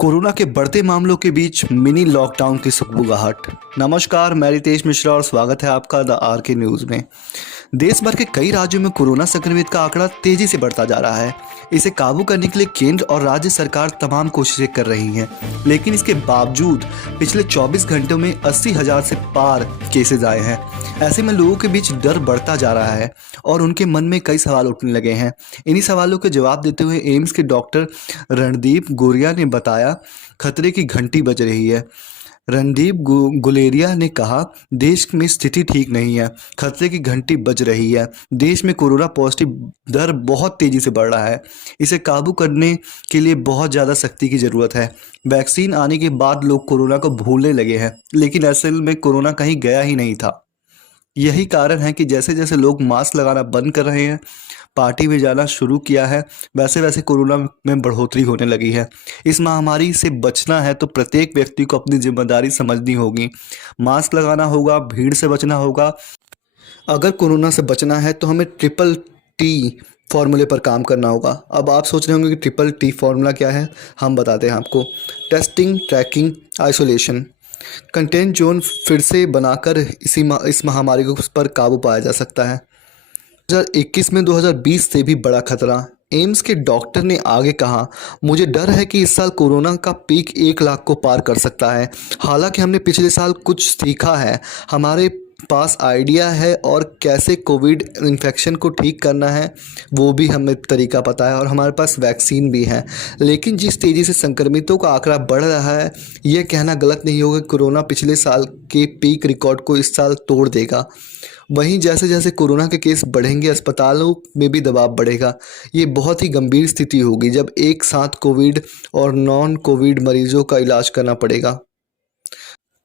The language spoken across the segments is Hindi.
कोरोना के बढ़ते मामलों के बीच मिनी लॉकडाउन की सुगबुगाहट। नमस्कार, मैं रितेश मिश्रा और स्वागत है आपका द आर के न्यूज़ में। देश भर के कई राज्यों में कोरोना संक्रमित का आंकड़ा तेजी से बढ़ता जा रहा है। इसे काबू करने के लिए केंद्र और राज्य सरकार तमाम कोशिशें कर रही हैं, लेकिन इसके बावजूद पिछले 24 घंटों में 80,000 से पार केसेज आए हैं। ऐसे में लोगों के बीच डर बढ़ता जा रहा है और उनके मन में कई सवाल उठने लगे हैं। इन्हीं सवालों के जवाब देते हुए एम्स के डॉक्टर रणदीप गुलेरिया ने बताया, खतरे की घंटी बज रही है। रणदीप गुलेरिया ने कहा, देश में स्थिति ठीक नहीं है, खतरे की घंटी बज रही है। देश में कोरोना पॉजिटिव दर बहुत तेजी से बढ़ रहा है। इसे काबू करने के लिए बहुत ज़्यादा सख्ती की ज़रूरत है। वैक्सीन आने के बाद लोग कोरोना को भूलने लगे हैं, लेकिन असल में कोरोना कहीं गया ही नहीं था। यही कारण है कि जैसे जैसे लोग मास्क लगाना बंद कर रहे हैं, पार्टी में जाना शुरू किया है, वैसे वैसे कोरोना में बढ़ोतरी होने लगी है। इस महामारी से बचना है तो प्रत्येक व्यक्ति को अपनी जिम्मेदारी समझनी होगी। मास्क लगाना होगा, भीड़ से बचना होगा। अगर कोरोना से बचना है तो हमें ट्रिपल टी फॉर्मूले पर काम करना होगा। अब आप सोच रहे होंगे कि ट्रिपल टी फॉर्मूला क्या है, हम बताते हैं आपको। Testing, tracking, isolation. Content zone फिर से बनाकर इस महामारी पर काबू पाया जा सकता है। 2021 में 2020 से भी बड़ा खतरा। एम्स के डॉक्टर ने आगे कहा, मुझे डर है कि इस साल कोरोना का पीक 1 लाख को पार कर सकता है। हालांकि हमने पिछले साल कुछ सीखा है, हमारे पास आइडिया है और कैसे कोविड इन्फेक्शन को ठीक करना है वो भी हमें तरीका पता है और हमारे पास वैक्सीन भी है। लेकिन जिस तेज़ी से संक्रमितों का आंकड़ा बढ़ रहा है, ये कहना गलत नहीं होगा कि कोरोना पिछले साल के पीक रिकॉर्ड को इस साल तोड़ देगा। वहीं जैसे जैसे कोरोना के केस बढ़ेंगे, अस्पतालों में भी दबाव बढ़ेगा। ये बहुत ही गंभीर स्थिति होगी जब एक साथ कोविड और नॉन कोविड मरीजों का इलाज करना पड़ेगा।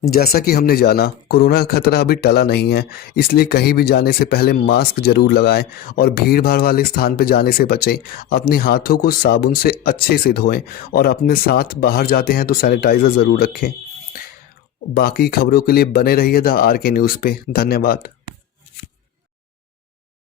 जैसा कि हमने जाना, कोरोना का खतरा अभी टला नहीं है, इसलिए कहीं भी जाने से पहले मास्क जरूर लगाएं और भीड़ भाड़ वाले स्थान पर जाने से बचें। अपने हाथों को साबुन से अच्छे से धोएं और अपने साथ बाहर जाते हैं तो सैनिटाइज़र ज़रूर रखें। बाकी खबरों के लिए बने रहिए द आर के न्यूज़ पे। धन्यवाद।